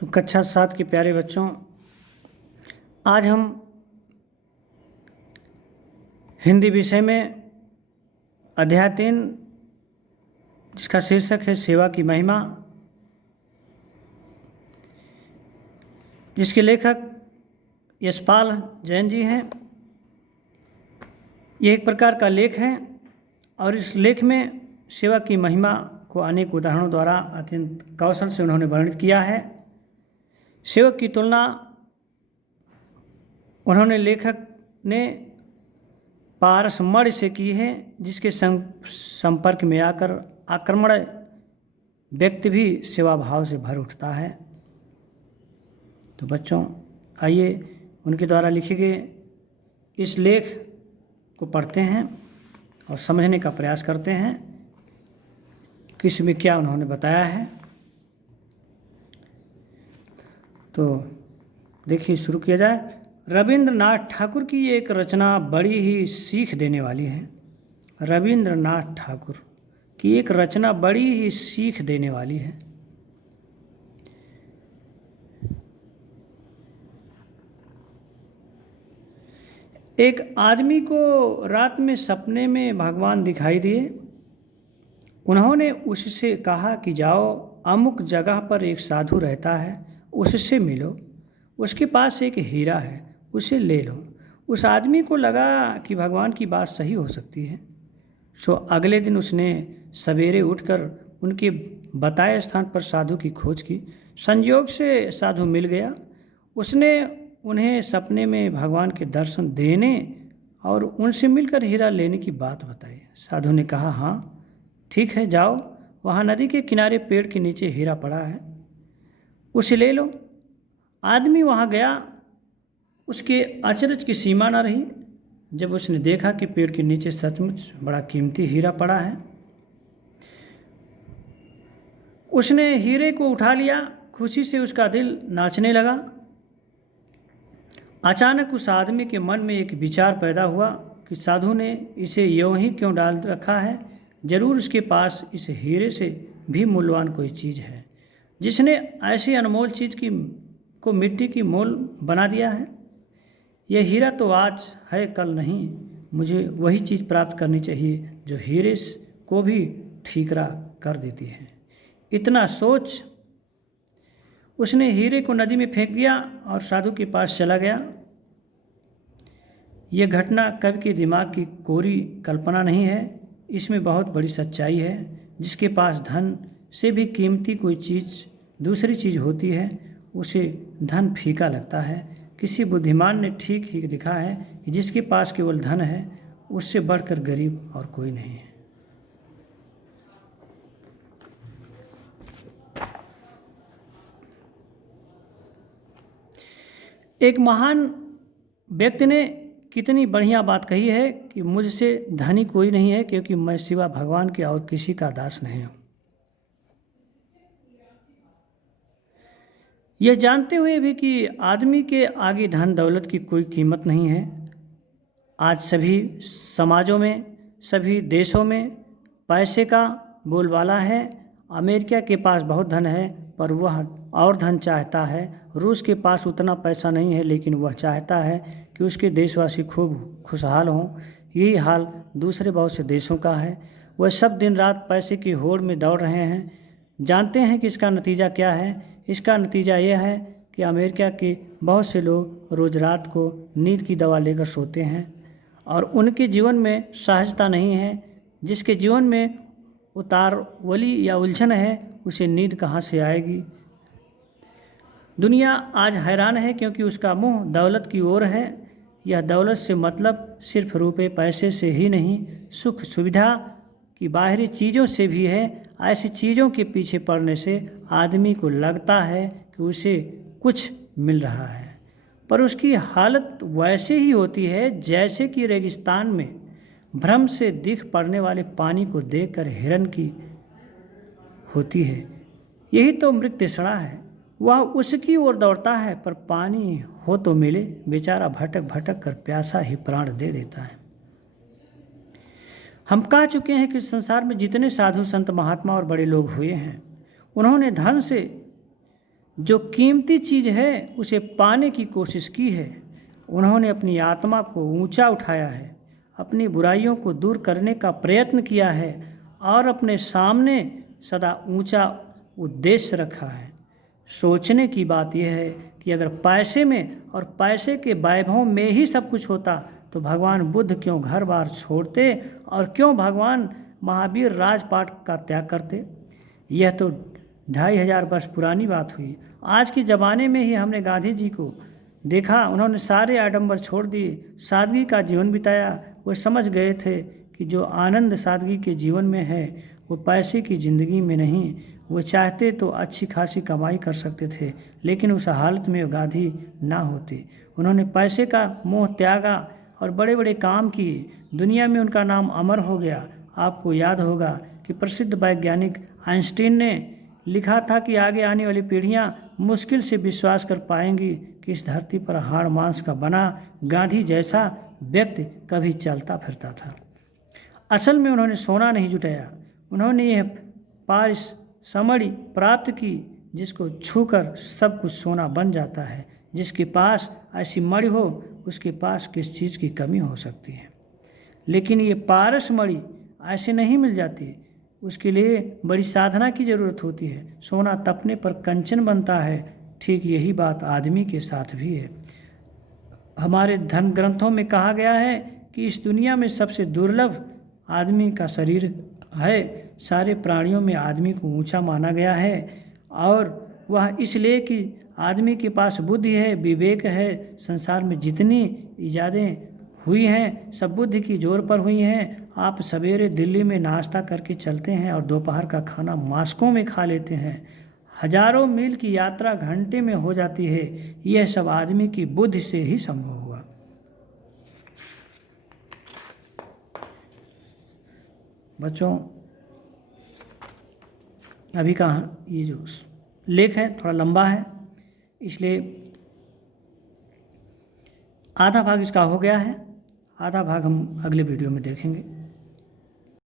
तो कक्षा 7 के प्यारे बच्चों, आज हम हिंदी विषय में अध्याय 3 जिसका शीर्षक है सेवा की महिमा, जिसके लेखक यशपाल जैन जी हैं। यह एक प्रकार का लेख है और इस लेख में सेवा की महिमा को अनेक उदाहरणों द्वारा अत्यंत कौशल से उन्होंने वर्णित किया है। सेवक की तुलना उन्होंने लेखक ने पारसमणि से की है, जिसके संपर्क में आकर आक्रमण व्यक्ति भी सेवा भाव से भर उठता है। तो बच्चों, आइए उनके द्वारा लिखे गए इस लेख को पढ़ते हैं और समझने का प्रयास करते हैं कि इसमें क्या उन्होंने बताया है। तो देखिए, शुरू किया जाए। रविंद्रनाथ ठाकुर की एक रचना बड़ी ही सीख देने वाली है। रविंद्रनाथ ठाकुर की एक रचना बड़ी ही सीख देने वाली है। एक आदमी को रात में सपने में भगवान दिखाई दिए। उन्होंने उससे कहा कि जाओ, अमुक जगह पर एक साधु रहता है, उससे मिलो, उसके पास एक हीरा है, उसे ले लो। उस आदमी को लगा कि भगवान की बात सही हो सकती है। सो अगले दिन उसने सवेरे उठकर उनके बताए स्थान पर साधु की खोज की। संयोग से साधु मिल गया। उसने उन्हें सपने में भगवान के दर्शन देने और उनसे मिलकर हीरा लेने की बात बताई। साधु ने कहा, हाँ ठीक है, जाओ, वहाँ नदी के किनारे पेड़ के नीचे हीरा पड़ा है, उसे ले लो। आदमी वहाँ गया। उसके अचरज की सीमा न रही जब उसने देखा कि पेड़ के नीचे सचमुच बड़ा कीमती हीरा पड़ा है। उसने हीरे को उठा लिया। खुशी से उसका दिल नाचने लगा। अचानक उस आदमी के मन में एक विचार पैदा हुआ कि साधु ने इसे यूं ही क्यों डाल रखा है, जरूर उसके पास इस हीरे से भी मूल्यवान कोई चीज़ है, जिसने ऐसी अनमोल चीज़ को मिट्टी की मोल बना दिया है। यह हीरा तो आज है, कल नहीं। मुझे वही चीज़ प्राप्त करनी चाहिए जो हीरे को भी ठीकरा कर देती है। इतना सोच उसने हीरे को नदी में फेंक दिया और साधु के पास चला गया। यह घटना कवि के दिमाग की कोरी कल्पना नहीं है, इसमें बहुत बड़ी सच्चाई है। जिसके पास धन से भी कीमती कोई चीज़ दूसरी चीज़ होती है, उसे धन फीका लगता है। किसी बुद्धिमान ने ठीक ही लिखा है कि जिसके पास केवल धन है, उससे बढ़कर गरीब और कोई नहीं है। एक महान व्यक्ति ने कितनी बढ़िया बात कही है कि मुझसे धनी कोई नहीं है, क्योंकि मैं सिवा भगवान के और किसी का दास नहीं हूँ। यह जानते हुए भी कि आदमी के आगे धन दौलत की कोई कीमत नहीं है। आज सभी समाजों में, सभी देशों में पैसे का बोलबाला है। अमेरिका के पास बहुत धन है, पर वह और धन चाहता है। रूस के पास उतना पैसा नहीं है, लेकिन वह चाहता है कि उसके देशवासी खूब खुशहाल हों। यही हाल दूसरे बहुत से देशों का है। वह सब दिन रात पैसे की होड़ में दौड़ रहे हैं। जानते हैं कि इसका नतीजा क्या है? इसका नतीजा यह है कि अमेरिका के बहुत से लोग रोज़ रात को नींद की दवा लेकर सोते हैं और उनके जीवन में सहजता नहीं है। जिसके जीवन में उतावली या उलझन है, उसे नींद कहाँ से आएगी? दुनिया आज हैरान है, क्योंकि उसका मुंह दौलत की ओर है। यह दौलत से मतलब सिर्फ रुपए पैसे से ही नहीं, सुख सुविधा की बाहरी चीज़ों से भी है। ऐसी चीज़ों के पीछे पड़ने से आदमी को लगता है कि उसे कुछ मिल रहा है, पर उसकी हालत वैसे ही होती है जैसे कि रेगिस्तान में भ्रम से दिख पड़ने वाले पानी को देखकर हिरन की होती है। यही तो मृग तृष्णा है। वह उसकी ओर दौड़ता है, पर पानी हो तो मिले। बेचारा भटक भटक कर प्यासा ही प्राण दे देता है। हम कह चुके हैं कि संसार में जितने साधु संत महात्मा और बड़े लोग हुए हैं, उन्होंने जो कीमती चीज़ है उसे पाने की कोशिश की है। उन्होंने अपनी आत्मा को ऊंचा उठाया है, अपनी बुराइयों को दूर करने का प्रयत्न किया है और अपने सामने सदा ऊंचा उद्देश्य रखा है। सोचने की बात यह है कि अगर पैसे में और पैसे के वैभव में ही सब कुछ होता तो भगवान बुद्ध क्यों घर बार छोड़ते और क्यों भगवान महावीर राजपाट का त्याग करते। यह तो 2500 वर्ष पुरानी बात हुई। आज के ज़माने में ही हमने गांधी जी को देखा, उन्होंने सारे आडंबर छोड़ दिए, सादगी का जीवन बिताया। वो समझ गए थे कि जो आनंद सादगी के जीवन में है वो पैसे की ज़िंदगी में नहीं। वो चाहते तो अच्छी खासी कमाई कर सकते थे, लेकिन उस हालत में वो गांधी ना होते। उन्होंने पैसे का मोह त्यागा और बड़े बड़े काम किए। दुनिया में उनका नाम अमर हो गया। आपको याद होगा कि प्रसिद्ध वैज्ञानिक आइंस्टीन ने लिखा था कि आगे आने वाली पीढ़ियां मुश्किल से विश्वास कर पाएंगी कि इस धरती पर हाड़ मांस का बना गांधी जैसा व्यक्ति कभी चलता फिरता था। असल में उन्होंने सोना नहीं जुटाया, उन्होंने यह पारसमणि प्राप्त की जिसको छूकर सब कुछ सोना बन जाता है। जिसके पास ऐसी मणि हो उसके पास किस चीज़ की कमी हो सकती है। लेकिन ये पारसमणि ऐसे नहीं मिल जाती, उसके लिए बड़ी साधना की ज़रूरत होती है। सोना तपने पर कंचन बनता है, ठीक यही बात आदमी के साथ भी है। हमारे धर्म ग्रंथों में कहा गया है कि इस दुनिया में सबसे दुर्लभ आदमी का शरीर है। सारे प्राणियों में आदमी को ऊंचा माना गया है और वह इसलिए कि आदमी के पास बुद्धि है, विवेक है। संसार में जितनी इजादें हुई हैं सब बुद्धि की जोर पर हुई हैं। आप सवेरे दिल्ली में नाश्ता करके चलते हैं और दोपहर का खाना मास्को में खा लेते हैं। हजारों मील की यात्रा घंटे में हो जाती है। यह सब आदमी की बुद्धि से ही संभव हुआ। बच्चों, अभी का ये जो लेख है थोड़ा लंबा है, इसलिए आधा भाग इसका हो गया है, आधा भाग हम अगले वीडियो में देखेंगे।